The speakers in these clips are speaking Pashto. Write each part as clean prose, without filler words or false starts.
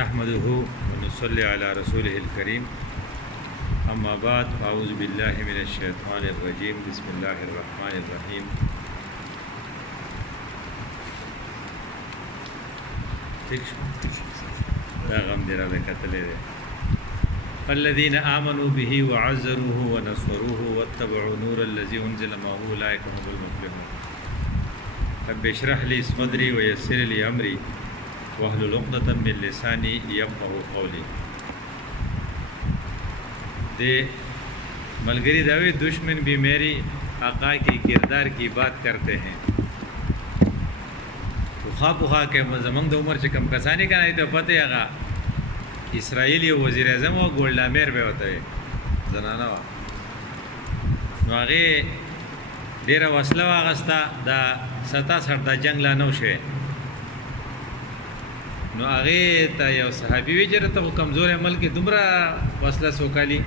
نحمده ونصلي على رسوله الكريم أما بعد فأعوذ بالله من الشيطان الرجيم بسم الله الرحمن الرحيم الذين آمنوا به وعزروه ونصروه واتبعوا نور الذي أنزل معه أولئك هم المفلحون رب اشرح لي صدري ويسر لي أمري واحلل عقدة من لساني يفقهوا قولي. دے ملگری دعوی دشمن بھی میری آقا کی کردار کی بات کرتے ہیں. پخوا کے زمانگ د عمر چې کم کسانی کنه ته پته هغه اسرائیل یو وزیر اعظم او ګولډا میر به وته زنانه وا نو هغه ډیره وسله واغستا دا 67 د جنگ لا نو شوه نو هغه ته یو صحابي وی چې ته کمزور عمل کې دومره وسله سوکالي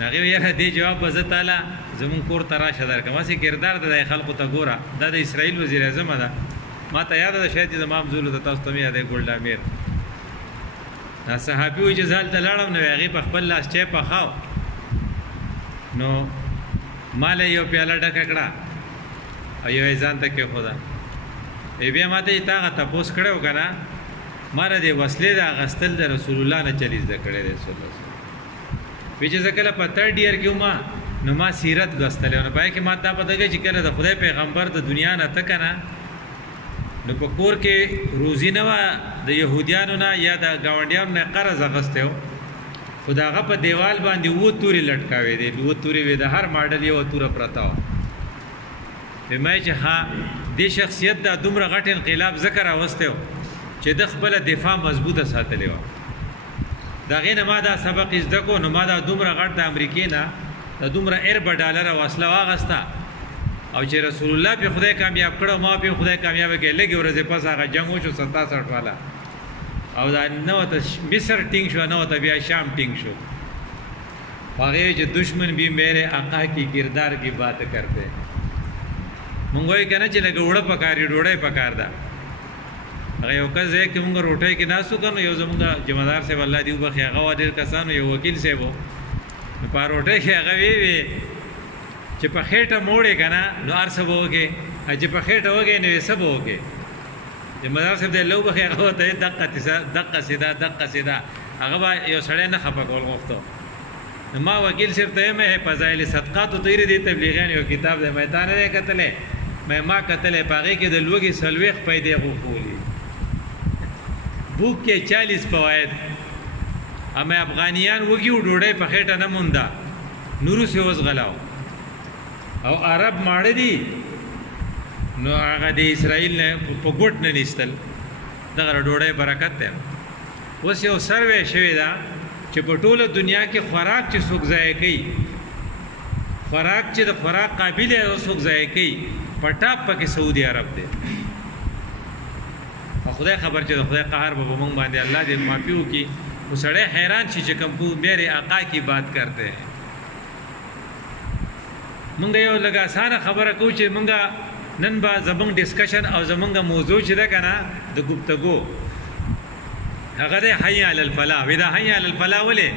هغه یې دې جواب وزه تعالی زمون کور تراشه در کما سي کردار د خلکو ته ګوره دا د اسرائیل وزیر اعظم ده ما ته یاد ده شاید زمام زول ته تاسو ته یاد ګولډا میر دا صحابي وی چې ځال ته لاړم نو هغه په خپل لاس چې په خاو نو مال یو پیاله ډکه کړه ایو ځان ته کې خدا ای بیا ماته تا تاسو کړو کنه ماره دې وسلې دا غستل د رسول الله نه چلیز د کړه رسول الله وی چې ځکه په تر ډیر کې ما نو ما سیرت غستل نو پای کې ما ته پته کې چې کله د خدای پیغمبر د دنیا نه تکنه نو په کور کې روزي نه و د يهوديانو نه یا د گاونډیانو نه قرض غسته خداغه په دیوال باندې وو توري لټکاوي دي وو توري وي د هر ماډل یو تور پرتا و په مې چې ها د شخصیت د دومره غټ انقلاب ذکر اوسته چې د خپل دفاع مضبوطه ساتلې و دا غینه ما دا سبق زده کو نو ما دا دومره غټ د امریکای نه د دومره ارب ډالر واسله واغستا او چې رسول الله په خدای کامیاب کړو ما په خدای کامیاب کې لګي ورځې پس هغه جنگ وشو 67 والا او دا نو ته مصر ټینګ شو نو ته بیا شام ټینګ شو هغه چې دشمن بھی میرے آقا کی کردار کی بات کرتے ہیں مونږ یې کنه چې لګ وړه پکاري ډوړې پکار دا هغه یو کزه کې مونږ روټي کې ناسو کنه یو زمونږ جمعدار سے والله دی وبخي هغه ډېر کسانو یو وکیل سے وو په روټي کې هغه وی چې په خېټه موړې کنه نو ارسه ووګي چې په خېټه وګي نو سب وګي جمعدار سے د لو بخي هغه ته دقه سیدا هغه یو سړی نه خپه کول غوښتو ما وکیل صرف ته مې فضائل صدقات او تیر دي تبلیغیان یو کتاب د میدان نه کتلې مې ما کتلې پاغه کې د لوګي سلويخ پیدا غوښولي بوک کې 40 فواید اما افغانیان وګي وډوړې په خېټه نه موندا نورو سي وز غلاو او عرب ماړه دي نو هغه د اسرائیل نه په ګوټ نه نيستل دغه ډوړې برکت ده اوس یو سروې شوی دا چې په ټوله دنیا کې خوراک چې څوک ضایع کوي خوراک چې د خوراک قابل دی او څوک ضایع کوي پټاپ پکې سعودي عرب دی او خدای خبر چې د خدای قهر به موږ باندې الله دې معافي وکړي او سړی حیران شي چې کوم میرے آقا کی بات کرتے ہیں مونږ یو لږه اسانه خبره کوو چې مونږ نن به زمونږ ډسکشن او زمونږ موضوع چې ده کنه د گفتگو هغه ده حي علی الفلاح ودا حي علی الفلاح ولې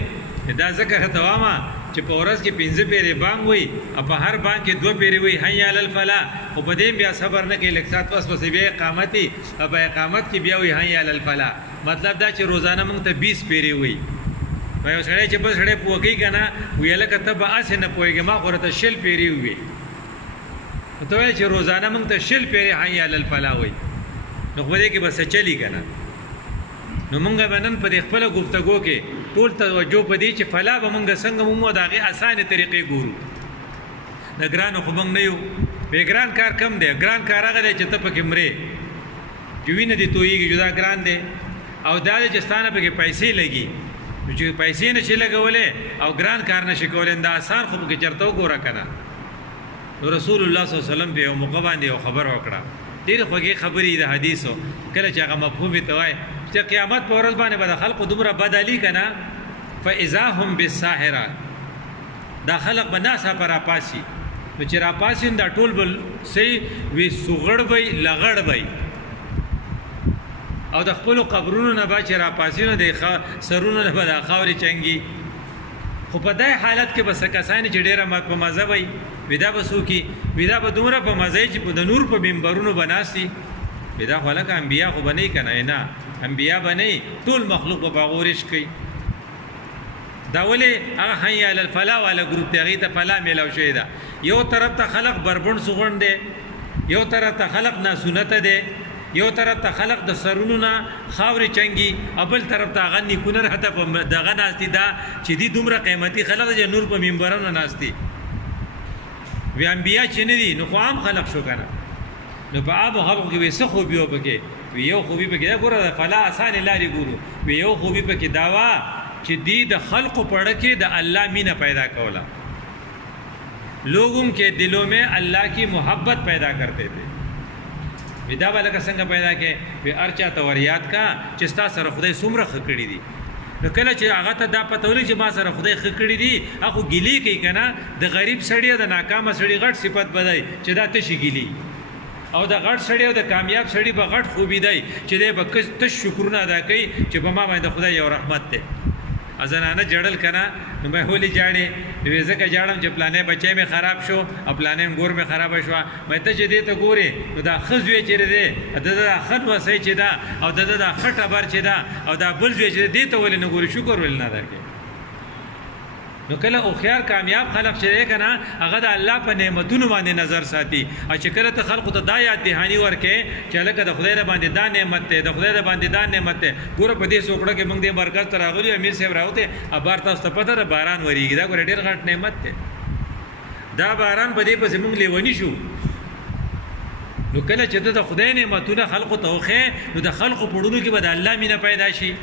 دا ذکر تواما چې په ورځ کې 15 پیری بانګ وي او په هر بانګ کې 2 پیری وي حي علی الفلاح او په دې بیا صبر نه کې لکسات پس پس بیا اقامتي او په اقامت کې بیا وي حي علی الفلاح مطلب دا چې روزانه موږ ته 20 پیری وي مې سړی چې بس سړی پوګي کنه ویل کته به اسه نه پويږي ما خورته شل پیری وي ته وای چې روزانه موږ ته شل پیری حي علی الفلاح وي نو خو دې کې بس چلی کنه نو مونږ بنن په خپل گفتگو کې ټول توجه پدې چې فلا به مونږ څنګه مونږ داغه اسانه طریقې ګورو د ګران خو مونږ نه یو به ګران کار کم دی ګران کار هغه دی چې ته پکې مرې جوینه دي تویږي جدا ګران دی او دا چې ستانه پکې پیسې لګي چې پیسې نشي لګولې او ګران کار نشي کولې دا آسان خو پکې چرته وګوره کنه رسول الله صلی الله علیه وسلم به موقع باندې خبر وکړه ډېر خوږی خبرې د حدیثو کله چې هغه مفهوم ته وای چې قیامت پر ورځ باندې به خلق دومره بدلی کنه فاذا هم بالساحره دا خلق بناسا پر اپاسی نو چې را پاسین دا ټول بل سي وی سوغړ وي لغړ وي او د خپل قبرونو نه با چې را پاسینو د سرونو نه به د خاورې چنګي. خو په دای حالت کې بس کسان چې ډیره په مزه وي ودا بسو کی ودا به دومره په مزه چې په د نور په منبرونو بناسي ودا خلک انبیا خو بنئ کنه نه انبیا بنئ ټول مخلوق په غورش کوي. دا ولې هغه حي علی الفلاح والا ګروپ دی ته فلاح میلاو شوی دا. یو طرف ته خلق بربند سغون دی یو طرف ته خلق ناسنت دی یو طرف ته خلق د سرونو نه خاورې چنګي ابل طرف ته غنی کونر هته په دغه ناشتي دا چې دی دومره قیمتي خلق چې نور په منبرونو ناشتي وی انبیا چې نه دي نو خو عام خلق شو کنه. نو په عام خلق کې وسه خو بيو پکې وی یو خوبي پکې ګوره د فلا آسان لاري ګورو وی یو خوبي پکې داوا چې دی د خلق پړه کې د الله مینه پیدا کولا लोगों के दिलों में अल्लाह की मोहब्बत पैदा करते थे. विदा वाला का संग पैदा के वे अर्चा तवरियात का चिस्ता सर खुदाई सुमर खकड़ी दी न कला चे आगा ता दा पतौली चे मा सर खुदाई खकड़ी दी आखो गिली की कना द गरीब सड़ी द नाकाम सड़ी गट सिफत बदाई चे दा तशी गिली او د غټ سړی او د کامیاب سړی په غټ خوبي دی چې د بکس ته شکرونه ادا کوي چې په ما باندې خدای یو رحمت دی. ازنانه جړل کنه نو به هولي جاړي نو زکه جاړم چې پلانې بچي مې خراب شو او پلانې ګور مې خراب شو مې ته چې دې ته ګوري نو دا خزوي چې دې د خط وسې چې دا او د خټه بر چې دا او دا بل زوی چې دې ته ولې نه ګوري شکر ول نه درکې. نو کله او خيار کامیاب خلق چې کنه هغه د الله په نعمتونو باندې نظر ساتي او چې کله ته خلق ته دا یاد دهانی ورکې چې لکه د خدای باندې دا نعمت ته د خدای باندې دا نعمت ته ګوره په دې سوکړه کې موږ د مرکز ته راغلي امیر صاحب راوته ابار تاسو ته پته ده باران وریږي دا ګوره ډېر غټ نعمت ته دا باران په دې پسې موږ لیونی شو. نو کله چې د خدای نعمتونه خلق ته وخه نو د خلق پړونو کې به د الله مینه پیدا شي.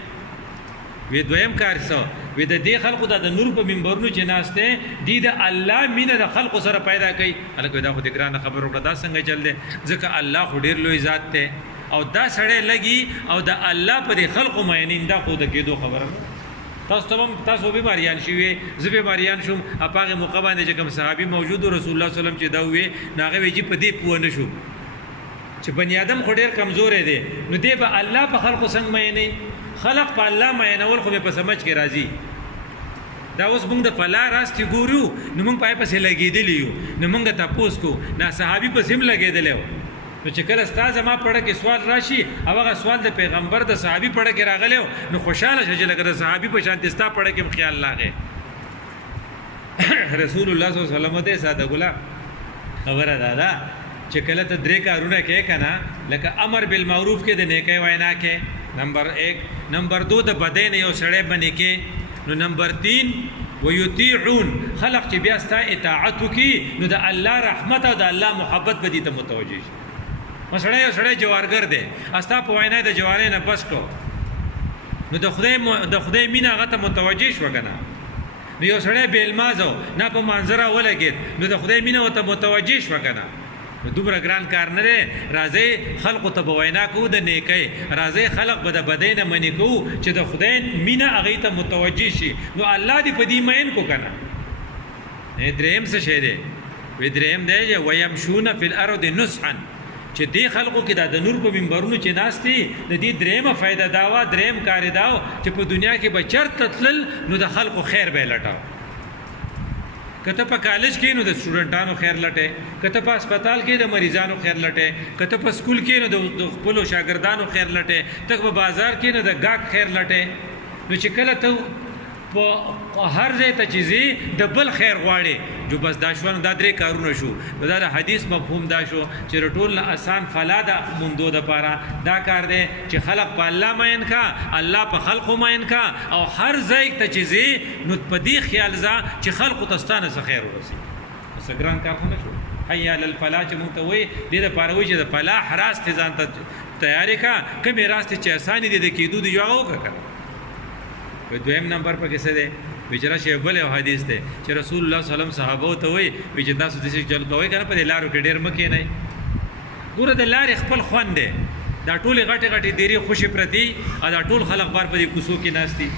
وی دویم کار څه وی د دې خلقو د نور په منبرونو چې ناشته دي د الله مینه د خلقو سره پیدا کوي. الکه دا خو د ګران خبر وکړه دا څنګه چل دی ځکه الله خو ډیر لوی ذات ته او دا سړی لګي او د الله په دې خلقو مینینده خو د کېدو خبره تاسو به مریان شي زه به مریان شوم اپاغه موقع باندې چې کوم صحابي موجود رسول الله صلی الله علیه وسلم چې دا وی ناغه وی چې په دې پوه نشو چې بنی آدم خو ډیر کمزور دی نو دی به الله په خلقو څنګه مینه خلق په الله مینول خو په سمجھ کې راځي. دا اوس موږ د فلا راستي ګورو نو موږ پای پسې لګېدلی یو نو موږ تاسو کو نه صحابي پسې هم لګېدلی و نو چې کله استاد ما پړه کې سوال راشي او هغه سوال د پیغمبر د صحابي پړه کې راغلی نو خوشاله شې لکه د صحابي په شان تستا پړه کې خیال لاغې رسول الله صلی الله علیه وسلم ته ساده ګلا خبره دادا چې کله ته درې کارونه کې کنه لکه امر بالمعروف کې د نیکي وینا کې نمبر 1 نمبر 2 د بدن یو سړی باندې کې نو نمبر 3 ويطيعون خلق چې بیا ستا اطاعت کی نو د الله رحمت او د الله محبت به دي ته متوجي شي. مثلا یو سړی جوارګر دی استا په وینا د جوارې نه بس کو نو د خدای مینا هغه ته متوجي شو کنه. نو یو سړی بیلمازو نه په منظره ولګید نو د خدای مینا ته متوجي شو کنه. نو دومره ګران کار نه دی راځي خلق ته بوینا کو د نیکي راځي خلق به د بدینه منی کو چې د خدای مینا هغه ته متوجي شي نو الله دې په دې مین کو کنه. دریم څه شه دی وی دریم دی ويمشون فی الارض نصحا چې دې خلقو کې د نور په منبرونو چې ناشتي د دې دریمه فائدہ داوا دریم کار داو چې په دنیا کې به چرته تلل نو د خلقو خیر به لټاو. کته په کالج کې نو د سټوډنټانو خیر لټه کته په هسپتال کې د مریضانو خیر لټه کته په سکول کې نو د خپل شاګردانو خیر لټه تک په بازار کې نو د گاګ خیر لټه نو چې کله ته په هر ځای ته چیزي د بل خیر غواړي جو بس دا شونه دا درې کارونه شو دا د حدیث مفهوم دا شو چې رټول نه آسان فلا ده موندو د پاره دا کار دی چې خلق په الله مین کا الله په خلق مین کا او هر ځای ته چیزي نو په دې خیال ځا چې خلق تستانه څخه خیر ورسي. سګران کار نه شو حي علی الفلاح چې مونږ ته وې د لپاره وې چې د فلاح راست ځان ته تیاری کا کومه راست چې اساني دي د کېدو دی جوړو کا. په دویم نمبر په کې څه دی وچرا شیبل او حدیث دی چې رسول الله صلی الله علیه وسلم صحابه ته وې چې تاسو د څه چل کوی کنه په لارو کې ډېر مکه نه ګوره د لارې خپل خوند دی دا ټول غټي غټي ډېری خوشي پرتی او دا ټول خلک بار په دې کوسو کې ناشتي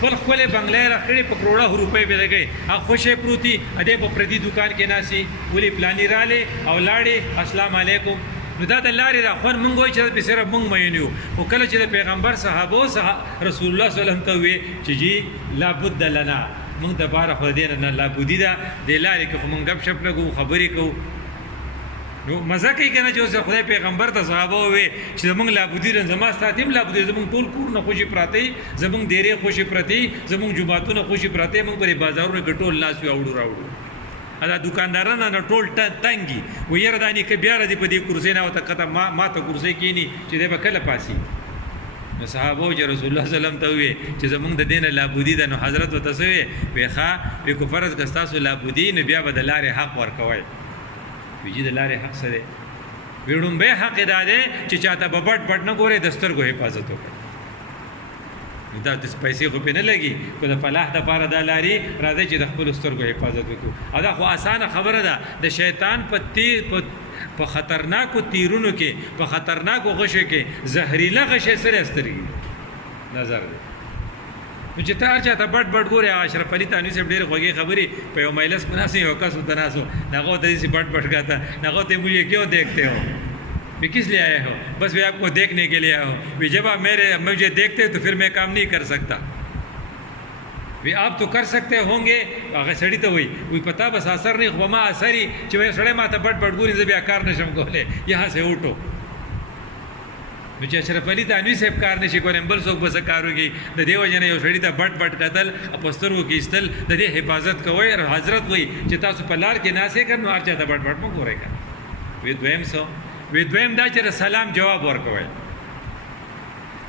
خپل بنگلې راکړي په کروڑه روپۍ به لګي هغه خوشي پروتي اده په پردي دکان کې ناشي ولي پلاني رااله او لاړې السلام علیکم نو دا د لارې دا خوند مونږ وایو چې صرف مونږ مین یو خو کله چې د پیغمبر صحابو څخه رسول الله صلی الله علیه وسلم ته ووی چې جی لابد لنا مونږ دپاره خو د دې نه لابودي ده دې لارې کې خو مونږ ګپ شپ لګو خبرې کوو نو مزه کوي که نه چې اوس خدای پیغمبر ته صحابه ووی چې زمونږ لابودي ده زما ستا ته هم لابودي زمونږ ټول کورونه خوشي پراته دي زمونږ ډېرې خوشي پرته دي زمونږ جوماتونه خوشي پراته دي مونږ په دې بازارونو کې ټول ناست یو اوړو راوړو دا دکاندارانه نه ټول تنګي و یاره دا نیکه بیا راځي په دې کرسۍ نه ورته کته ما ته کرسۍ کښېني چې دی به کله پاسي نو صحابو چې رسول الله صلی الله علیه وسلم ته ووی چې زمونږ د دې نه لابودي ده نو حضرت ورته څه ووی وی ښه وی که فرض که ستاسو لابودي نو بیا به د لارې حق ورکوئ وی جي د لارې حق څه دی وی ړومبی حق یې دا دی چې چاته به بټ بټ نه ګورئ د سترګو حفاظت وکړئ دا د پیسې خو پې نه لګي که د فلاح دپاره دا لارې راځئ چې د خپلو سترګو حفاظت وکړو او دا خو اسانه خبره ده د شیطان په خطرناکو تیرونو کې په خطرناکو غشو کې زهریله غشې سره سترګې نظر دی نو چې ته هر چاته بټ بټ ګورې اشرف علي تانوي صاحب ډېرې خوږې خبرې په یو مجلس کې ناست یو کس ورته ناست و هغه ورته داسې بټ بټ کاته هغه ورته مجھے کیوں دیکھتے ہو وی کس لیے آئے ہو بس وی آپ کو دیکھنے کے لیے آئے ہو وی جب آپ مجھے دیکھتے تو پھر میں کام نہیں کر سکتا وی آپ تو کر سکتے ہوں گے هغه سړي ته وی پتا بس اثر نہیں خو ما اثري چې وی سړی ما ته بټ بټ ګوري زه بیا کار نشم کولی یہاں سے اٹھو نو چې اشرف علي تانوي صاحب کار نشي کولی بل څوک به څه کار وکړي د دې وجې نه یو سړي ته بټ بټ کتل په سترګو کې ایستل د دې حفاظت کوئ حضرت وایي چې تاسو په لار کې ناستې کړ نو هر چا ته بټ بټ مه ګورئ که وی دویم څه وی دویم دا چې د سلام جواب ورکوئ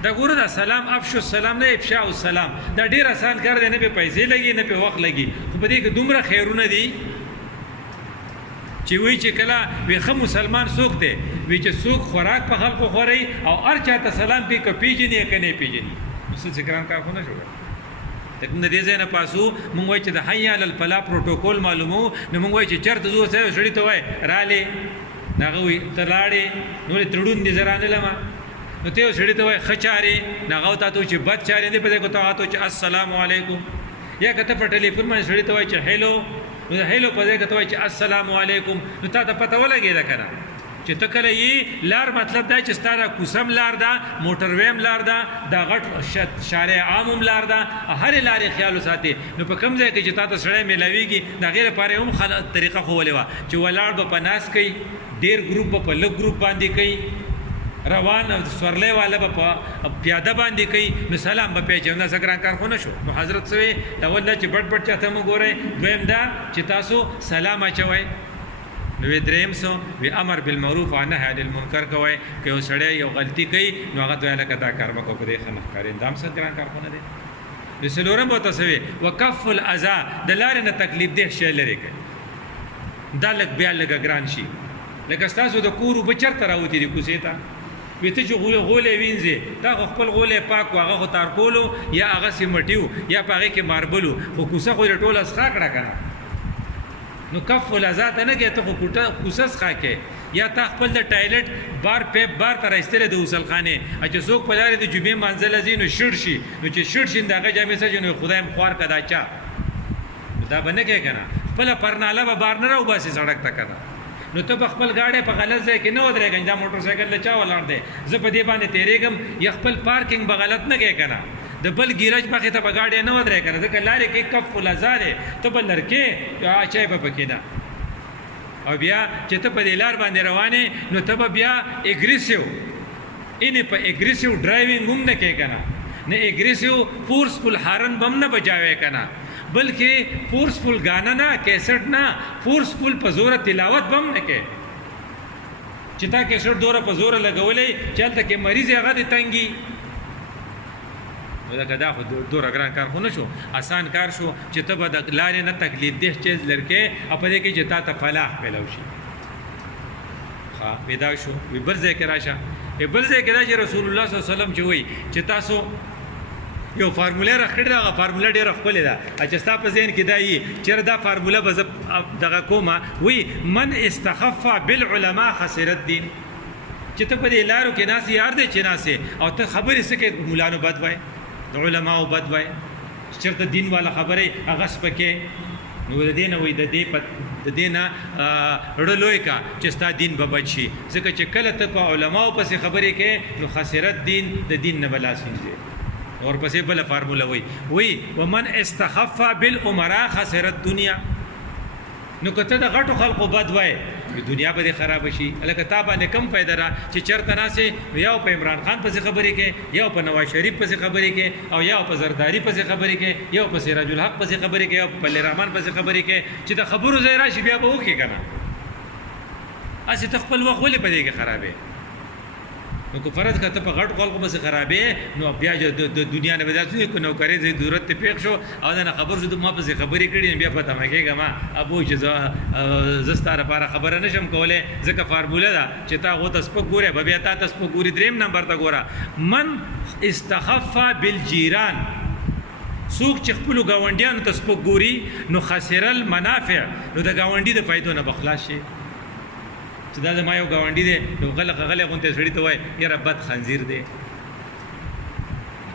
دا ګوره دا سلام افشو السلام نه افشاء السلام دا ډېر آسان کار دی نه پې پیسې لګي نه پې وخت لګي خو په دې کې دومره خیرونه دي چې وی چې کله وی ښه مسلمان څوک دی وی چې څوک خوراک په خلکو خورئ او هر چاته سلام پې که پیژني یا که نه پیژني نو څه ګران کار خو نه شو لیکن د دې ځای نه پاسو مونږ وایو چې د حی علی الفلاح پروټوکول معلومو نو مونږ وایو چې چېرته ځو سړي ته وایي رالې نو هغه وایي ته لاړې نو ولې تړون دې زه رانلمه نو ته یو سړي ته وایي ښه چارې نو هغه ورته ته چې بد چارې دي په دې کې ته هغه ته چې السلام علیکم یا که ته په ټلیفون باندې سړي ته وایي چې هیلو نو د هیلو په ځای کې ته وایي چې السلام علیکم نو تا ته پته ولګېده که نه چې ته کله یې لار مطلب دا چې ستا دا کوڅه هم لار ده موټر ویم لار ده دا غټ شارع عام هم لار ده هرې لارې خیال وساتې نو په کوم ځای کې چې تا ته سړی میلاویږي د هغې لپاره هم طریقه ښوولې وه چې ولاړ به په ناست کوي ډېر ګروپ به په لږ ګروپ باندې کوي روان سورلی والا به په پیاده باندې کوي نو سلام به پې چوي دا څه ګران کار خو نه شو نو حضرت څه وی اول دا چې بټ بټ چاته مه ګورئ دویم دا چې تاسو سلام اچوئ نو وی دریم څه وی امر بالمعروف او نهی عن المنکر کوئ که یو سړی یو غلطي کوي نو هغه ته وایي لکه دا کار مه کوه په دې ښه نه ښکاري دا هم څه ګران کار خو نه دی نو څلورم به ورته څه وی وکف الاذا د لارې نه تکلیف دې شی لرې کوي دا لږ بیا لږه ګران شي لکه ستاسو د کور اوبه چېرته راوتې دي کوڅې ته وی ته چې غولې وینځې دا خو خپل غولې پاک و هغه خو تارکولو یا هغه سیمټي و یا په هغې کې ماربل و خو کوڅه خو یې ټوله څښا کړه که نه نو کف الاذا ته نه کوې ته خو کوڅه څښا کوې یا تا خپل د ټایلټ بار پیپ بار ته راایستلی د غسلخانې چې څوک په لارې د جمعې منزله ځي نو شړ شي نو چې شړ شي د هغه جامې سره نو خدای م خوار که دا چا دا به نه کوې که نه خپله پرناله به بار نه راوباسي سړک ته که نه نو ته په خپل ګاډی په غلط ځای کې نه ودرېږئ دا موټر سایکل له چا ولاړ دی زه په دې باندې تېرېږم یا خپل پارکینګ به غلط نه کوې که نه د بل ګیرج مخې ته به ګاډی نه ودرېږې که نه ځکه لارې کې کف الاذا دی ته به لرکې چای به پکې نه او بیا چې ته په دې لار باندې روانې نو ته به بیا اګریسیو اینې په اګریسیو ډرایوینګ هم نه کوې که نه اګریسیو فورسفل هارن به هم نه بجاوې که نه بلکې فورسفل گانا نه کیسټ نه فورسفل په زوره تلاوت به هم نه کوې چې تا کیسټ دوره په زوره لګولی چې هلته کې مریض هغه دې تنګي نو لکه دا خو دوره ګران کار خو نه شو آسان کار شو چې ته به د لارې نه تکلیف دې چیز لرکې او په دې کې چې تا ته فلاح میلاو شي ښه پیدا شو وی بل ځای کې راشه بل ځای کې دا چې رسول الله صلی الله علیه وسلم چې وایي چې تاسو یو فارموله راخړې ده هغه فارموله ډېره ښکلې ده چې ستا په ذهن کې دا وي چېرې دا فارموله به زه دغه کومه وایي من استخف بالعلماء خسر الدین چې ته په دې لارو کې ناست یار دی چې ناست او ته خبرې څه کوې مولانو بد وایي د علماو بد وایي چېرته دین والا خبرې هغه سپکې نو د دې نه وایي د دې نه ړلوی کا چې ستا دین به بچ شي ځکه چې کله ته په علماو پسې خبرې کوې نو خسرت دین د دین نه به لاس وینځې اور پسې بله فارموله وایي ومن استخف بالامراء خسرت دنیا نو که ته د غټو خلقو بد وای دنیا به دې خراب شي لکه تا باندې کم فایده را چې چرته ناسې یو په عمران خان پسې خبرې کې یو په نواز شریف پسې خبرې کې او یو په زرداری پسې خبرې کې یو په سراج الحق پسې خبرې کې یو په پل رحمان پسې خبرې کې چې د خبرو ځای راشي بیا به وکړې که نه هسې ته خپل وخت ولې په دې کې خرابې نو که فرض که ته په غټ خلقو پسې خرابې نو بیا د دنیا نه به داسې که نوکرۍ ځای ضرورت ته پېښ شو او دا نه خبر شو د ما پسې خبرې کړي بیا پته مه کېږه ما ابو چې زه ستا لپاره خبره نه شم کولی ځکه فارموله ده چې تا هغو ته سپک ګورې به بیا تا ته سپک ګوري درېیم نمبر ته ګوره من استخف بالجیران څوک چې خپلو ګاونډیانو ته سپک ګوري نو خسر المنافع نو د ګاونډي د فایدو نه به خلاص شي چې دا زما یو ګاونډي دی نو غلی غونتی سړي ته وایي یاره بد خنزیر دی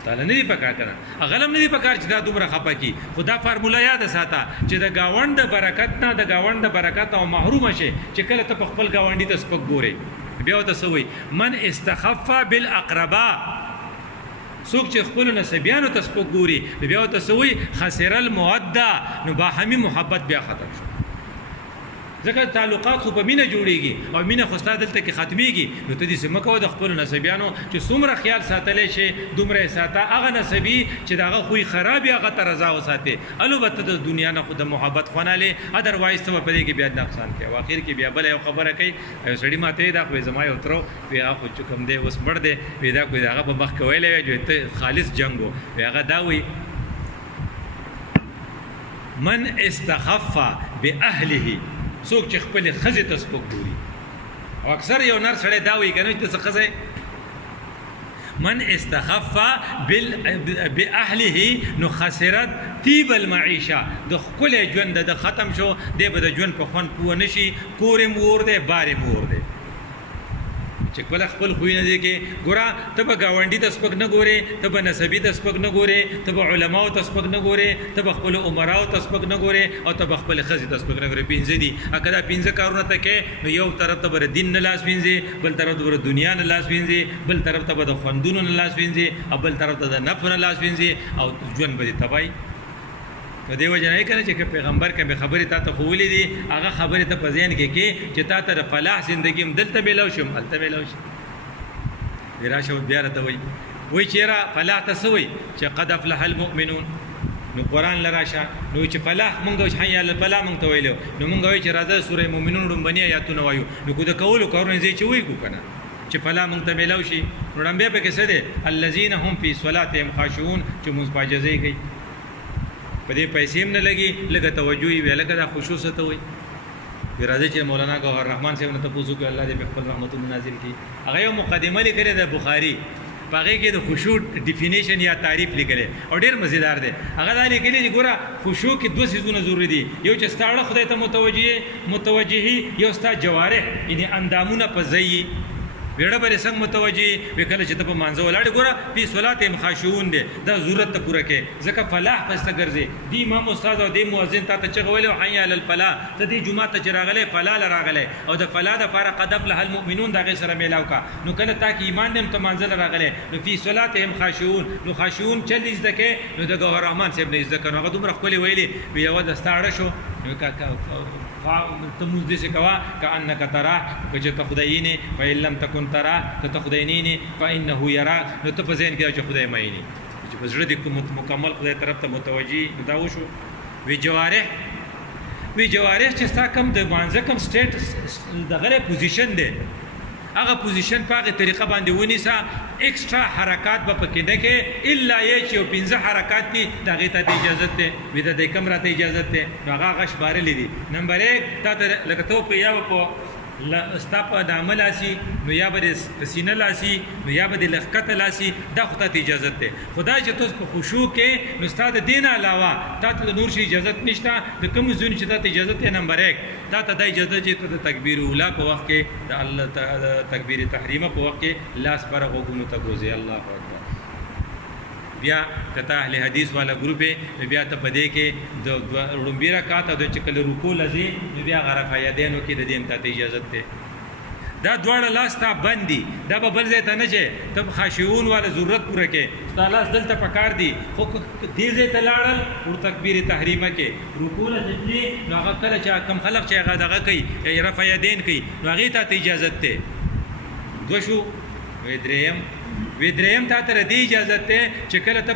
تاله نه دي پکار که نه هغه هم نه دي پکار چې دا دومره خفه کي خو دا فارموله یاده ساته چې د ګاونډ د برکت نه د ګاونډ د برکت او محرومه شي چې کله ته په خپل ګاونډي ته سپک ګورې بیا ورته څه وایي من استخف بالاقربا څوک چې خپلو نسبیانو ته سپک ګوري بیا ورته څه وایي خسر الموده نو باهمي محبت بیا ختم شو ځکه تعلقات خو په مینه جوړیږي او مینه خو ستا دلته کې ختمیږي نو ته داسې مه کوه د خپلو نسبیانو چې څومره خیال ساتلی شي دومره یې ساته هغه نسبي چې د هغه خوی خراب وي هغه ته رضا وساتې البته د دنیا نه خو د محبت خوانالې ادروایز ته به په دې کې بیا نقصان کوي او اخر کې بیا بله یو خبره کوي یو سړي ما ته دا خو زما یو ترو وی هغه خو چې کوم دی اوس مړ دی وی دا خو د هغه په مخ کې ویلی وی چې ته خالص جنګ و وی هغه دا وی من استخف باهله څوک چې خپلې ښځې ته سپک ګوري او اکثر یو نر سړی دا وایي که نه چې ته څه ښځی من استخف باهله نو خسرت طیب المعیشه د ښکلی ژوند د ختم شو دی به د ژوند په خوند پوه نه شي کور یې مور دی بار یې مور دی چې کله خپل خوی نه دی کې ګوره ته به ګاونډي ته سپک نه ګورې ته به نسبي ته سپک نه ګورې ته به علماو ته سپک نه ګورې ته به خپلو عمراو ته سپک نه ګورې او ته به خپلې ښځې ته سپک نه ګورې پنځه دي که دا پنځه کارونه ته کوې نو یو طرف ته به د دین نه لاس وینځې بل طرف ته به د دنیا نه لاس وینځې بل طرف ته به د خوندونو نه لاس وینځې او بل طرف ته د نفو نه لاس وینځې او ژوند به دې تباهي په دې وجه نه که نه چې پیغمبر کومې خبرې تا ته ښوولې دي هغه خبرې ته په ذهن کې کې چې تا ته د فلاح زندګي هم دلته میلاو شي هم هلته میلاو شي دی راشه بیا راته وایي چې یاره فلاح ته څه وایي چې قد افلح المؤمنون نو قرآن له راشه نو چې فلاح مونږ حی علی الفلاح مونږ ته ویلو نو مونږ وایو چې راځه سورې مؤمنون ړومبني آیاتونه وایو نو که د کولو کارونه ځای چې وایي کو که نه چې فلاح مونږ ته میلاو شي نو ړمبی پکې څه دی الذین هم فی صلاتهم خاشعون چې مونځ په عاجزۍ کوي په دې پیسې هم نه لګي لږه توجه یې وي لکه دا خشوع څه ته وایي وی راځي چې مولانا ګوهر رحمان صاحب نه تپوس وکړي الله دې په خپل رحمتونو نازل کړي هغه یو مقدمه لیکلې ده بخاري په هغې کې د خشوع ډیفینیشن یا تعریف لیکلی او ډېر مزیدار دی هغه دا لیکلی چې ګوره خشوع کې دوه څیزونه ضروري دي یو چې ستا اړه خدای ته متوجهي یو ستا جوارح یعنې اندامونه په ځای ویړه بلې څنګه متوجه وي کله چې ته په مانځه ولاړې ګوره فی صلاتهم خاشعون دی دا ضرورت ته پوره کې ځکه فلاح پسته ګرځې دی امام استاد او دی مؤذن تا ته چغه ویلی حی علی الفلاح ته دې جومات ته چې راغلی فلاح له راغلی او د فلاح دپاره قد افلح المؤمنون د هغې سره میلاو کا نو کله تا کې ایمان دی نو ته مانځه له راغلی نو فی صلاتهم خاشعون نو خاشعون چل زده کې نو د ګوهر رحمان صاحب نه زده که نو هغه دومره ښکلې ویلي وی یوه د ستا اړه شو ته مونځ داسې کوه کانک تراه که چې ته خدای نه فان لم تکن تراه که ته خدای نه یې فانه یرا نو ته په ذهن کې چې خدای مه یې چې په زړه دې مکمل خدای طرف ته متوجه نو دا وشو وی جوارح چې ستا کم د مانځه کم سټیټ دغه پوزیشن دی هغه پوزیشن په هغې طریقه باندې ونیسه ایکسټرا حرکات به پکې نه کې الا یې چې یو 15 حرکات دي د هغې ته اجازت دی وي د دې کم راته اجازت دی نو هغه شمارلی دي نمبر 1 تا ته لکه ته په یا په ستا په دامه لاسي نو یا به د سینه لاسي نو یا به د لښکته لاسي دا خو تا ته اجازت دی خو دا چې ته په خشوع کې نو ستا د دې نه علاوه تا ته د نور شي اجازت نشته د کومو ځایونو چې تا ته اجازت دی نمبر 1 تا ته دا اجازه چې ته د تکبیر اولا په وخت کې د الله تعالی د تکبیر تحریمه په وخت کې لاس پر غوږونو ته ګوځې الله اکبر دا د دې دپاره چې ته د خشوع په وخت کې د الله تعالی د تکبیر تحریمه په وخت کې لاس پر غوږونو ته ګوځې الله اکبر دا د دې دپاره چې ته د خشوع په وخت کې د الله تعالی د تکبیر تحریمه په وخت کې لاس پر غوږونو ته ګوځې الله اکبر بیا کته اهل حدیث والا ګروپ بیا ته پدې کې د وړومبي رکعت د چکل رکوع لذي بیا غرفه یدینو کې د دې ته اجازه ده دا دواړه لاس ته بندي دا به بل ځای ته نه چې تب خاشعون والا ضرورت پوره کې ستا لاس دلته پکار دي خو دې ځای ته لاړل ور تکبیر تحریمه کې رکوع لذي نو هغه کله چې کم خلق چې هغه دغه کوي رفع یدین کوي نو هغه ته اجازه ده دو شو ودریم ته تر دې اجازه ته چې کله ته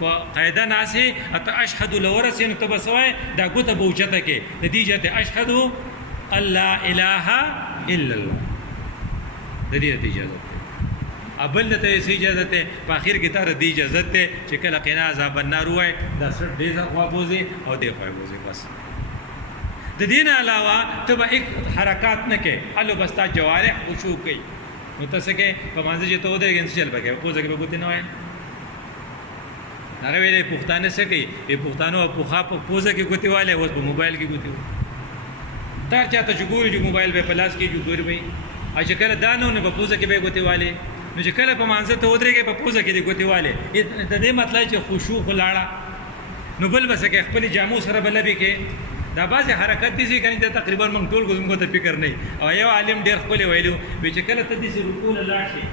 په قاعده ناسي اته اشهد لورسین ته بسوي دا ګوته بوچته کې نتیجه ته اشهد الله اله الا الله د دې اجازه ابل ته اجازه ته په اخر کې تر دې اجازه ته چې کله قنا عذاب النار وای دا سر دې خوا بوزي او دې خوا بوزي بس د دین علاوه ته به حرکات نه کې الو بستا جوارح خشوع کوي نو تاسو کې په مانځ چې ته ودرېږئ څه چل پکې په ځکه به ګوتې نه وای هغه ویلې پښتانه څه کوي په پښتانو په خا په پوزه کې ګوتې والے اوس په موبایل کې ګوتې تر چاته چې ګوري چې موبایل په پلاس کې جو ګوري وي ا چې کله دانو نه په پوزه کې به ګوتې والے نو چې کله په مانځ ته ودرېږئ په پوزه کې ګوتې والے د دې مطلب چې خشوع خلاړه نو بل بس کې خپل جامو سره بلبي کې دا بعضې حرکت دي چې کني تقریبا موږ ټول کوم ته فکر نه او یو عالم ډېر خپل ویلو چې کله ته دې رکوع لاړ شي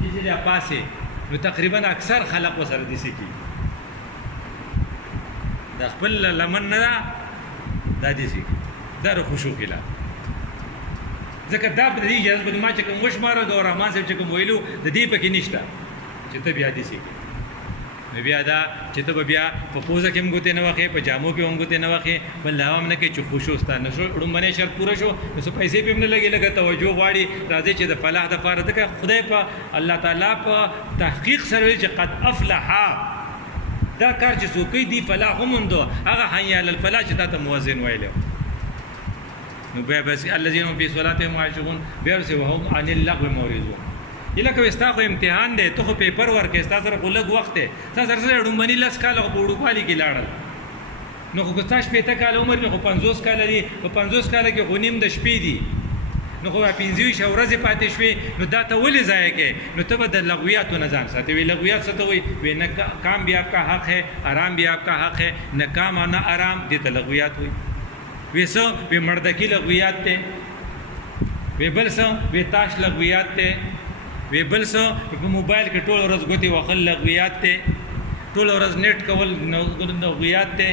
دې لا پاسه نو تقریبا اکثر خلق وسره دي سي کی دا خپل لمن نه دا دي سي دا خشوع کلا ځکه دا په دې اجازه باندې ما چې کوم وشماره د رحمان صاحب چې کوم ویلو د دې پکې نشته چې ته بیا دي سي نو بیا دا چې ته بیا په پوزه کې موږ ته نه واخې په جامو کې موږ ته نه واخې بل هم نه کې چې خوشو ستانه شو ډومبنه شرط پوره شو نو څه پیسې به نه لګي لګه توجه غواړي راځي چې د فلاح د فارده کې خدای په الله تعالی په تحقیق سره چې قد افلح دا کار چې څوک دی فلاح هموندو هغه حي علی الفلاح چې تا موازن وایلو نو بیا بس الذين فی صلاتهم خاشعون بیا سه وهم عن اللغو معرضون یلکه وستا خو امتحان دی ته خو پیپر ورکې ستا سره خو لږ وخت دی ستا سره ډومبني لس کاله په وړوکوالي کې لاړل نو خو ستا شپېته کاله عمر دی خو 50 کاله دی په 50 کاله کې خو نیم د شپې دی نو خو 15 ورځې پاتې شوې نو دا ته ولې ضایع کې نو ته به د لغویاتو نه ځان ساتې وي لغویات څه ته وي نه کام بھی آپ کا حق ہے آرام بھی آپ کا حق ہے نه کام او نه آرام دې ته لغویات وي ویسو وی مردکی لغویات ته وی بل څه وی تاش لغویات ته وی بل څه په موبایل کې ټول ورځ غوتی وخل لغویات ته ټول ورځ نیټ کول لغویات ته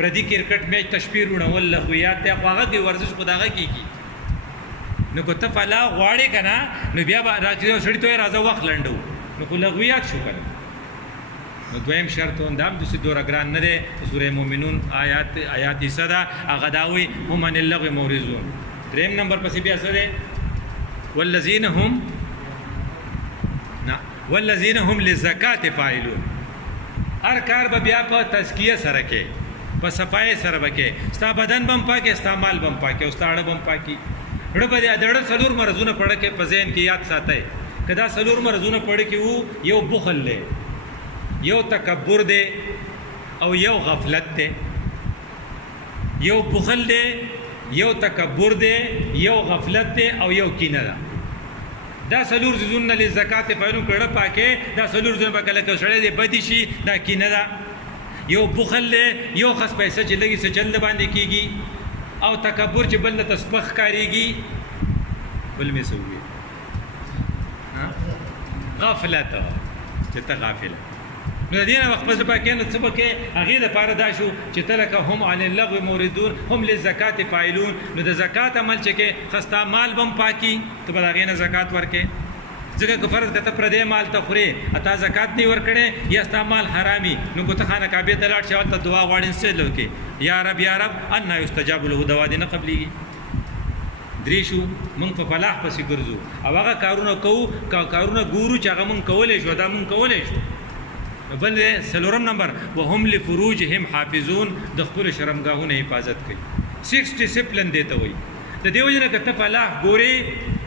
پردي کرکټ میچ تشبیه ورول لغویات ته هغه دی ورزش خداغه کیږي نو کو ته فلا غواړي کنه نو بیا راځي سړی ته راځه وخت لنډو نو کو لغویات شو کنه نو دویم شرط اندام د سدور اگران نه ده سوره مومنون آیات صدا اغداوی هم ان اللغو مورزون دریم نمبر پسې بیا سره والذین هم للزکات فاعلون هر کار به بیا په تزکیه سره کې په صفای سره وکې ستا بدن بم پاکه استعمال بم پاکه استاړه بم پاکي ړه به دړه څلور مرزونه پړه کې په ذهن کې یاد ساتي کدا څلور مرزونه پړه کې وو یو بخل له یو تکبر دی او یو غفلت دی یو بخل دی یو تکبر دی یو غفلت دی او یو کینه ده دا سلور زون له زکات فایلو کړه پاکه دا سلور زون پاکه لکه سړی دی بدی شي دا کینه ده یو بخل دی یو خاص پیسې چې لګي څه چل باندې کیږي او تکبر چې بل نه تسبخ کاریږي بل می سوي غفلت چې ته غافل نو دینه وخت په پاکه نه څه پکې هغه د پاره دا شو چې تلک هم عن اللغو موردون هم للزکات فاعلون نو د زکات عمل چې کې خستا مال بم پاکي ته بلغې نه زکات ورکې ځکه که فرض کته پر دې مال ته خوري اته زکات نه ورکړې یا استعمال حرامي نو ګوته خانه کعبه ته لاړ شو ته دعا غواړي څه لوکي یا رب ان یستجاب له دوا دینه قبلي دریشو مونږ په فلاح پسې ګرځو او هغه کارونه ګورو چې هغه مونږ کولې شو دا مونږ کولې شو بل سلورم نمبر وهم لفروجهم حافظون د خپل شرمګاهونو حفاظت کوي 6 ډیسپلین دیته وي د دیو جن کته فلاح ګوري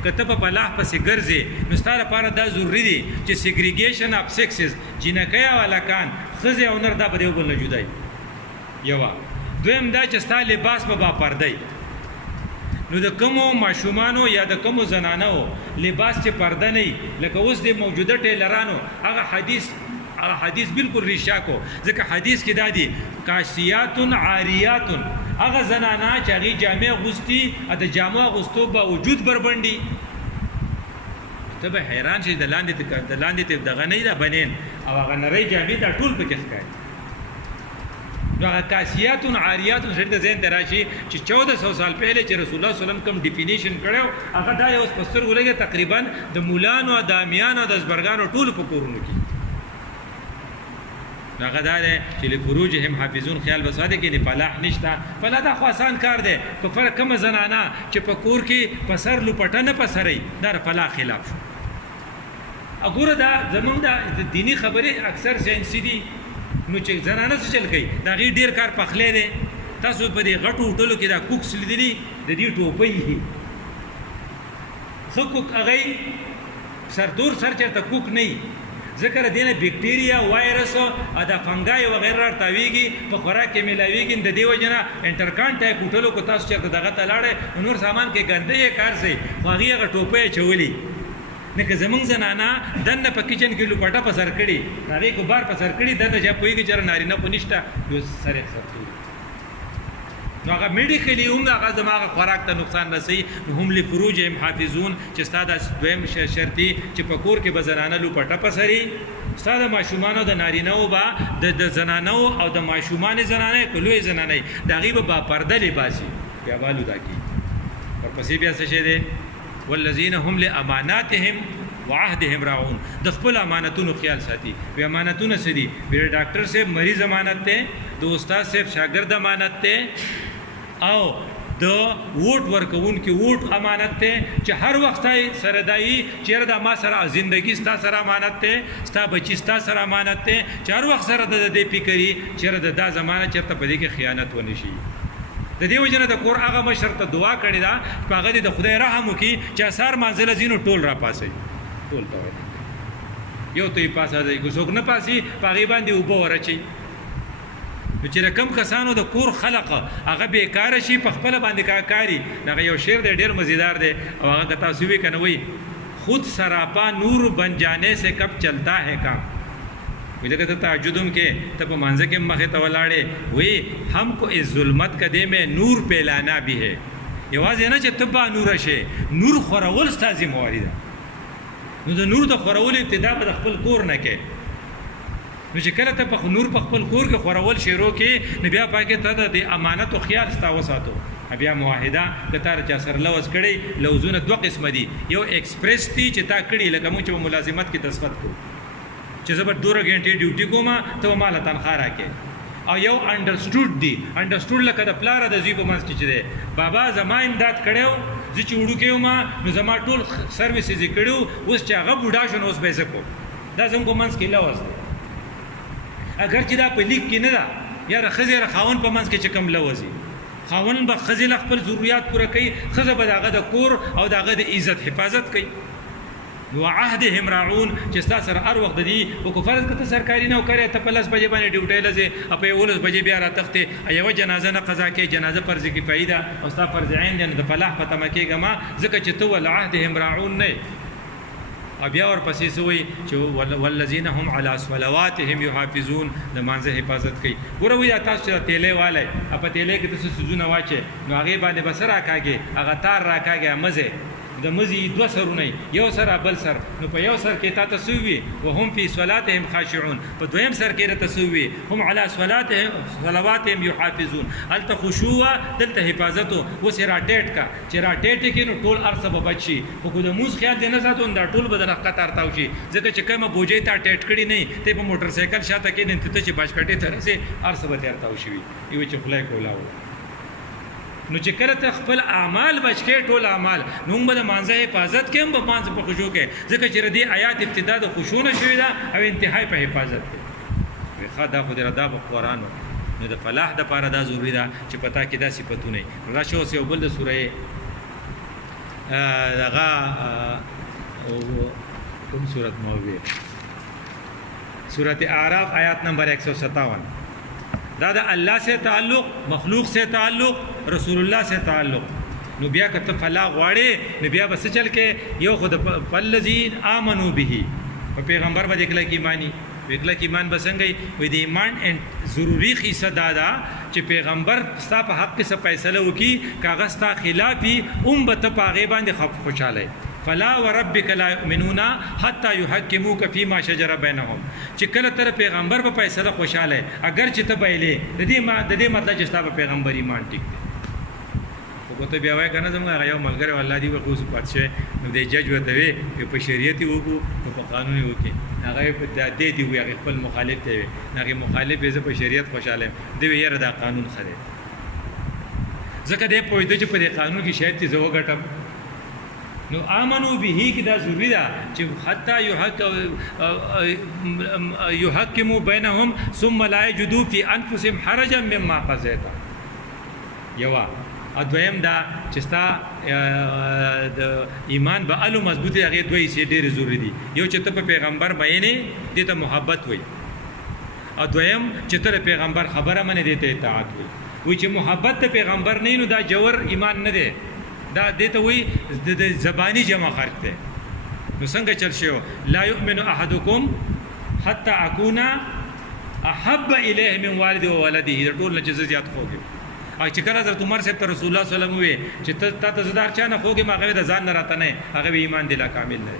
کته په فلاح پسې ګرځي نو ستاره لپاره دا ضروری دي چې سیګریګیشن اف سیکسز جنکیا والا کان خزه او نر دا په دیو بل نه جدای یوا دویم دا چې ستاره لباس په پردای نو د کومو ماشومانو یا د کومو زنانو لباس چې پرده نه لکه اوس د موجوده ټیلرانو هغه حدیث حدیث بالکل ریشا کو ځکه حدیث کې دا دي کاسیات عاریات هغه زنانا چې هغه جامع غوستي د جامع غوستو باوجود بربندي ته به حیران شې د لاندې ته دغه نه دا بنین او هغه نری جامع دا ټول پکې ښکاري نو هغه کاسیات عاریات شرط ذهن ته راشي چې 1400 سال پهله چې رسول الله صلی الله علیه وسلم کوم ډیفینیشن کړو هغه دا یو پستر ولګي تقریبا د مولانو او د امیانو د زبرګانو ټول په کورونو کې هغه دا دی چې لفروجهم حافظون خیال بساده کې نه فلاح نشته فلا دا خو آسان کار دی که فرق کم زنانا چې په کور کې پسر لپټه نه پسري دا فلاح خلاف وګوره دا زمونږ د دینی خبرې اکثر ساينسي دي نو چې زنانه څه چل کوي دا غي ډیر کار پخلې دي تاسو په دې غټو هوټلو کې دا کوکس لیدلي د دې ټوپۍ خو کوک هغه سردور سر چرته کوک نه ذکر دینه بکټیریا وایرس او دا فنګای وغیرہ تاویږي په خوراک کې ملاویږي د دې وجنه انټرکانټ هوټلو کو تاسو چرته دغه تلاړه نور سامان کې ګندې کار سي هغه ټوپۍ چولي نه که زمونږ زنانا دنه په کچن کې لوپټه په سر کړي هغه کو بار په سر کړي دته چې پويږي چې نارینه کو نشته یو سره سره نو هغه میډیکلی هم هغه زماغه خوراک ته نقصان رسي هم لفروجهم حافظون چې ستاده دویم شرطي چې په کور کې بزنانه لوپټه پسري ستاده ماشومان د نارینه او با د زنانو او د ماشومان زنانه کلوې زنانه دا غیبه با پرده لباسي بیا والو دا کی ورپسې بیا څه شه دي والذین هم لاماناتهم وعهدهم راعون د خپل امانتونو خیال ساتي وی امانتونه سدي وی ډاکټر سے مریض امانت ته د استاد سے شاګرد امانت ته او د ووټ ورکون کې ووټ امانت ته چې هر وخت سره دای چیرې د ما سره ژوندۍ ستا سره امانت ته ستا بچی ستا سره امانت ته چې هر وخت سره د دې فکرې چیرې د دا زمانه چرته په دې کې خیانت ونه شي د دې وجنه د کور هغه مشر ته دعا کړې ده چې هغه د خدای رحم وکړي چې اثر منزل زینو ټول را پاسي ټول ته یو ته پاسه دی کو څوک نه پاسي پاغي باندې وبو ورچی نو چې کم کسانو د کور خلق هغه بیکار شي په خپل باندې کاری دا یو شعر دی ډیر مزیدار دی او هغه تاسو وی کنه وی خود سراپا نور بن جانے سے کب چلتا ہے کام وی لگا تهجدم کې ته په مانځ کې مخه ته ولاړې وی هم کو اس ظلمت کدے میں نور پهلانا بھی ہے یوازې نه چې تبا نور شي نور خورول ستاسو موارد نو د نور د خورول ابتدا په خپل کور نه کې نو چې کله ته په نور په خپل کور کې خورول شروع کې نو بیا پاکه ته د امانت او خیال ستاسو ساتو بیا معاهده کتار چا سر لوز کړي لوزونه دوه قسم دي یو ایکسپریس دي چې تا کړي لکه مو چې ملازمت کې دسخط کو چې زبر 2 غنټې ډیوټي کومه ته مال تنخواه راکې او یو انډرسټوډ دی انډرسټوډ لکه د پلار د زی په منځ کې چې دی بابا زما امداد کړو زه چې وړو کې ما نو زما ټول سرویسز کړو اوس چې هغه بوډا شون اوس به زکو دا زموږ منځ کې لوز دی اگر چې دا په لیک کې نه دا یا د خزر خاون په منځ کې چې کم لوزي خاون به خزل خپل ضرورت پوره کوي خزه به دغه د کور او دغه د عزت حفاظت کوي وعهدهم راعون چې تاسو سره هر وخت دی او کو فرض کته سرکاري نه وکړي ته پلس بجې باندې ډیوټي لځه په 11 بجې بیا را تخته ایو جنازه نه قضا کې جنازه فرض کی فائدہ او تاسو فرض عین نه د فلاح پته مکه ګما ځکه چې تو وعهدهم راعون نه بیا ور پسې سوې چې والذین هم علی صلواتهم یحافظون د مانزه حفاظت کوي ګوروي تاسو چې تیلې والے په تیلې کې تاسو سوزونه واچي نو هغه باندې بسر راکاږي هغه تار راکاږي مزه د مزي دوه سرونه یو سر بل سر نو په یو سر کې تاسو سوي وهم فی صلاتهم خاشعون په دویم سر کې تاسو سوي هم علی صلواتهم یحافظون الته خشوع دلته حفاظت او سره ټیټ کا چې را ټیټ کې نو ټول ارسب بچي خو د موس خیال دې نه ساتو دا ټول بدن قطار تاو شي ځکه چې کومه بوجي تا ټیټ کړي نه ته په موټر سایکل شاته کې نه ته چې باج کټي تر سه ارسب تیار تاو شي یو چې خلای کولاو نو چې کله ته خپل اعمال بچکې ټول اعمال نو موږ د مانځه حفاظت کې هم په مانځ په خشوع کې ځکه چې ردی آیات ابتدا د خشوع نه شوې ده او انتهای په حفاظت کې وخا دا خو د ردا په قران نو د فلاح د پاره دا ضروری ده چې پتا کې دا صفاتونه راشه اوس یو بل د سوره دغه کوم سورۃ موضوع سورۃ اعراف آیات نمبر 157 دا د الله سے تعلق مخلوق سے تعلق رسول الله سے تعلق نو بیا کته فلا غواړي نو بیا بس چل کې یو خود فلذین امنو به په پیغمبر باندې کله کې مانی کلک ایمان بسنګي وې د ایمان ضروری حصہ دا چې پیغمبر ستا په حق کې څه فیصله وکي کاغذ تا خلافي به ته پاغه باندې خوشاله فلا وربك لا يؤمنون حتى يحكموك فيما شجر بينهم چې کله تر پیغمبر په فیصله خوشاله اگر چې ته بایلې د دې مطلب چې ستا په پیغمبر ایمان ټیک دی ته بیا وای کنه زموږ یو ملګری والله دی وخت پاتشه نو د جج وته وي په شریعت وګو په قانوني وکي هغه په دې دی وی خپل مخالف دی هغه مخالف یې په شریعت خوشاله دی یره دا قانون خره ځکه دې پوهیده چې په دې قانون کې شاید ته زو غټم نو امنو به کی دا ضروری ده چې حتی يحكموا بينهم ثم لا يجدوا في انفسهم حرجا مما قضيت یوا ادویم دا چې ستا د ایمان به الو مضبوطی هغه دوی سي ډېر ضروری دي یو چې ته په پیغمبر باندې دې ته محبت وي ادویم چې ته پیغمبر خبره منې دې ته اطاعت وي چې محبت ته پیغمبر نه نو دا جوور ایمان نه دی دا دته وی د زبانی جمع خرج ده نو څنګه چل شو لا يؤمن احدكم حتى اكون احب اليه من والده وولده ټول نه زیات خوږي او چې کله حضرت عمر صاحب رسول الله صلی الله علیه وسلم وی چې ته زدار چا نه خوږي ما غوې د ځان نه راته نه هغه ایمان دی لا کامل نه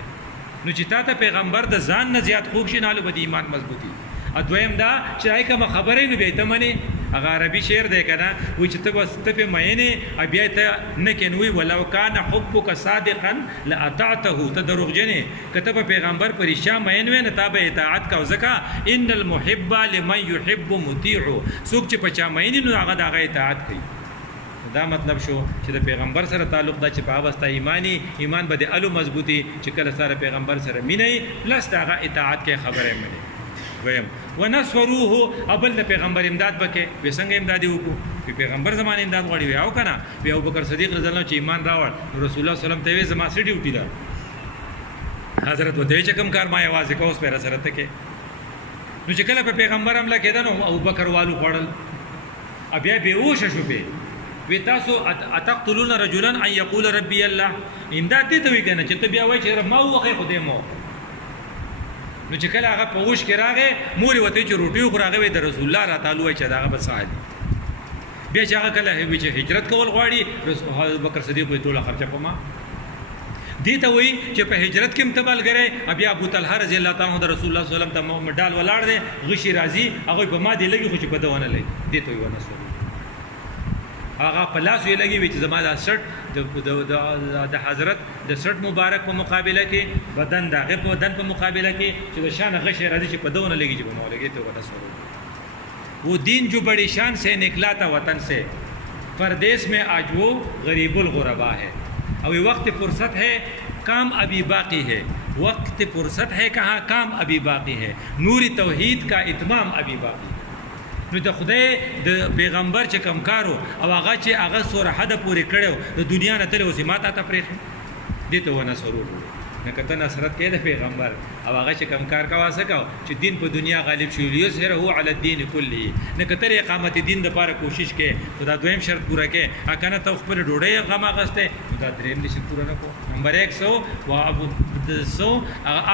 نو چې ته پیغمبر د ځان نه زیات خوږ شي نه له ایمان مضبوطی ادویم دا چې هغه کوم خبرې نه به ته منی هغه عربي شعر دی کنه و چې ته بس ته په مینه بیا ته نه کینوي ولو کان حبک صادقا لاطعته ته دروغجنې کته په پیغمبر پرېشا مین و نه تابع اطاعت کا زکا ان المحب لمن يحب مطيع څوک چې په چا مین نو هغه د اطاعت کوي دا مطلب شو چې د پیغمبر سره تعلق دا چې په اوستا ایمان به د الو مضبوطی چې کله سره پیغمبر سره مینې پلس دا اطاعت کې خبره مې ویم ونصروه ابل د پیغمبر امداد بکې به څنګه امدادي وکړو پیغمبر زمانه امداد غواړي ویاو کنه بیا ابوبکر صدیق رضی الله عنه چې ایمان راوړ رسول الله صلی الله علیه وسلم ته زما سړي ډیوټي ده حضرت وته چې کوم کار ما یوازې کوس پر سره ته کې نو چې کله په پیغمبر حمله کېده نو ابوبکر والو خړل بیا به وښه شو به وی تاسو اتقتلون رجلا ان يقول ربي الله امداد دې ته وی کنه چې ته بیا وای چې ما وخه خدای مو نو چې کله هغه په وښ کې راغې مور وته چې روټي خو راغې د رسول الله تعالی وای چې هغه بس عادي بیا چې هغه کله هی چې هجرت کول غواړي رسول ابوبکر صدیق وی ټوله خرچه پما دي ته وی چې په هجرت کې متبال غره بیا ابو طلحه رضی الله تعالی عنہ د رسول الله صلی الله علیه وسلم ته مډال ولاړ دی غشي راضي هغه په ما دی لګي خو چې په دونه لګي دي ته وی ونه هغه په لاس وی لګي چې زما د شرط د حضرت د شرط مبارک په مقابله کې بدن دغه په بدن په مقابله کې چې د شان غشي راځي چې په دونه لګي چې په نو لګي ته ودا سره وہ دین جو بڑی شان سے نکلا تھا وطن سے پردیس میں آج وہ غریب الغربا ہے اور یہ وقت فرصت ہے کام ابھی باقی ہے وقت فرصت ہے کہاں کام ابھی باقی ہے نور توحید کا اتمام ابھی باقی ہے نو د خدای د پیغمبر چې کم کارو او هغه چې هغه سور حد پورې کړو د دنیا نه تل اوسې ماته ته پرېخ دي ته ونه سرور نه کته نصرت کې د پیغمبر او هغه چې کم کار کوا سکو چې دین په دنیا غالب شي یسره هو علی الدین کله نه کته اقامت دین د لپاره کوشش کې خدا دویم شرط پورا کې اکنه تو خپل ډوډۍ غما غسته دا دریم نشي پورا نه کو نمبر 100 و ابو 100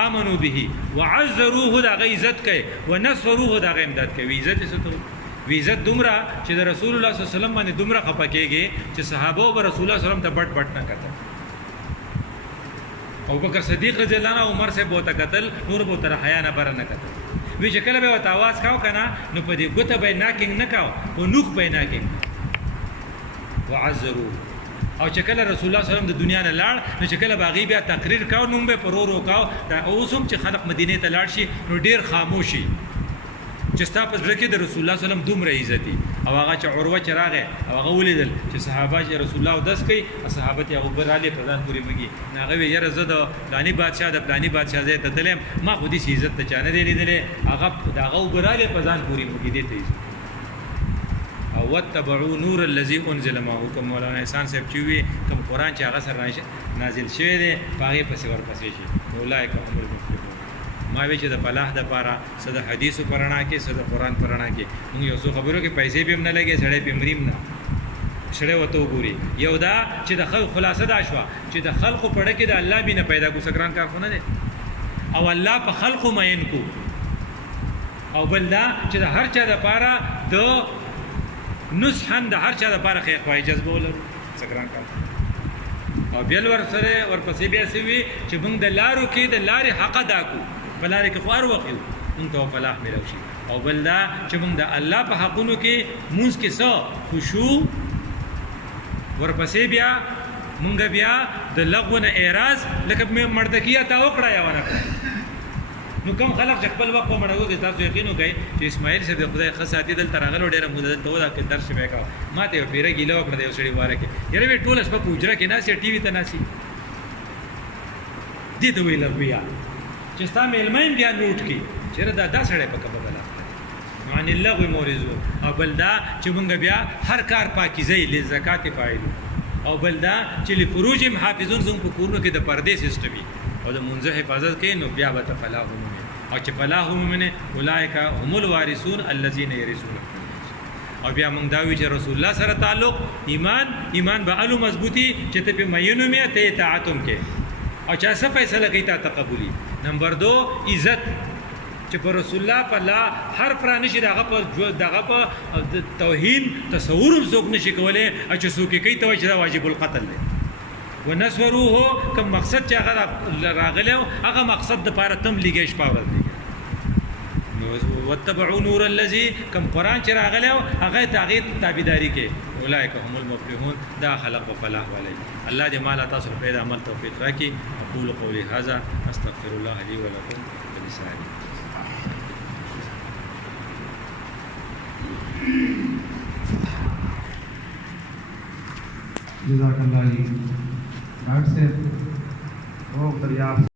امنو به وعزروه دا عزت کوي ونصروه دا امداد کوي عزت ستو عزت دومره چې د رسول الله صلی الله علیه وسلم باندې دومره خپکیږي چې صحابه او رسول الله صلی الله علیه وسلم ته بټ نه کته ابوبکر صدیق رضی الله عنه عمر سے بہت قتل نور بہت حیا نه بر نه کته وی چې کله به وت आवाज کاو کنه نو په دې ګوته به ناکینګ نه کاو او نوخ به ناکینګ وعزرو او چې کله رسول الله صلی الله علیه وسلم د دنیا نه لاړ نو چې کله باغی بیا تقریر کاو نو به پرورو کاو دا اوسم چې خلق مدینه ته لاړ شي نو ډیر خاموشي چې ستا په ځکه د رسول الله صلی الله علیه وسلم دومره عزتي او هغه چې عروه چراغه او هغه ولیدل چې صحابه چې رسول الله داس کوي صحابه ته ابو بکر علی پردان پوری مګي هغه یې رزه د پلاني بادشاہ د پلاني بادشاہ زه ته تلم ما خو دې عزت ته چانه دی لیدلې هغه دغه ابو بکر علی پردان پوری مګي دې ته او وتبعوا نور الذي انزل معه کوم مولانا احسان صاحب چې وی کوم قران چې هغه سره نازل شوی دی هغه پسې ورپسې شي اولایک هم المفلحون ما وی چې د فلاح د پاره صد حدیث پرانا کې صد قران پرانا کې موږ یو څو خبرو کې پیسې به هم نه لګي سړې به مریم نه سړې وته وګوري یو دا چې د خلق خلاصه دا شو چې د خلق پړه کې د الله بینه پیدا کو سکران کار خونه دي او الله په خلق مین کو او بل دا چې د هر چا دپاره د نصحن د هر چا دپاره خیر خواهی جذبه ولرو څه کار او بیا ورپسې بیا څه وي چې موږ د لارو کې د لارې حق ادا کړو په لارې کې خو هر وخت یو موږ ته فلاح میلاو شي او بل دا چې موږ د الله په حقونو کې مونځ کې څه خشوع ورپسې بیا مونږ بیا د لغو نه اعراض لکه مردکیه تا وکړه یا ونه کړه نو کوم خلک چې خپل وخت په مړو کې تاسو یقین وکړئ چې اسماعیل صاحب خدای خاصاتي دلته راغلو ډېره موده دلته ودا کې درس وکړ ما ته یو پیره ګیله وکړه د یو سړي واره کې یاره وی ټول شپه په حجره کې ناسي ټي وي ته ناسي دې ته ویل بیا چې ستا میلمین بیا نوٹ کی چیرې دا سړی په کبه بلا عن اللغو مورزو او بل دا چې مونږ بیا هر کار پاکیزه لزکات فاعل او بل دا چې لفروج محافظون زموږ په کورونو کې د پردې سیستم او د منځه حفاظت کوي نو بیا به فلاح ومنه او چې فلاح ومنه اولئک هم الوارثون الذين يرثون او بیا موږ دا وی چې رسول الله سره تعلق ایمان به الو مضبوطی چې ته په مینو می ته اطاعتم کې او چا څه فیصله کوي ته تقبلی نمبر 2 عزت چې پر رسول الله په لا هر فرانشي دغه په توهین تصور څوک نشي کولای چې څوک کوي ته چې واجب القتل دی ونسوروه کوم مقصد چې هغه راغلی هغه مقصد د پاره تم لګیش پاور دی نو وتبعوا نور الذي کوم قران چې راغلی هغه تغیر تابعداري کې اولئک هم المفلحون دا خلق وفلاح علی الله دې مال تاسو پیدا عمل توفیق راکړي اقول قولي هذا استغفر الله لي ولكم ولسائر جزاک اللہ علی ڈاکٹر صاحب وہ دریافت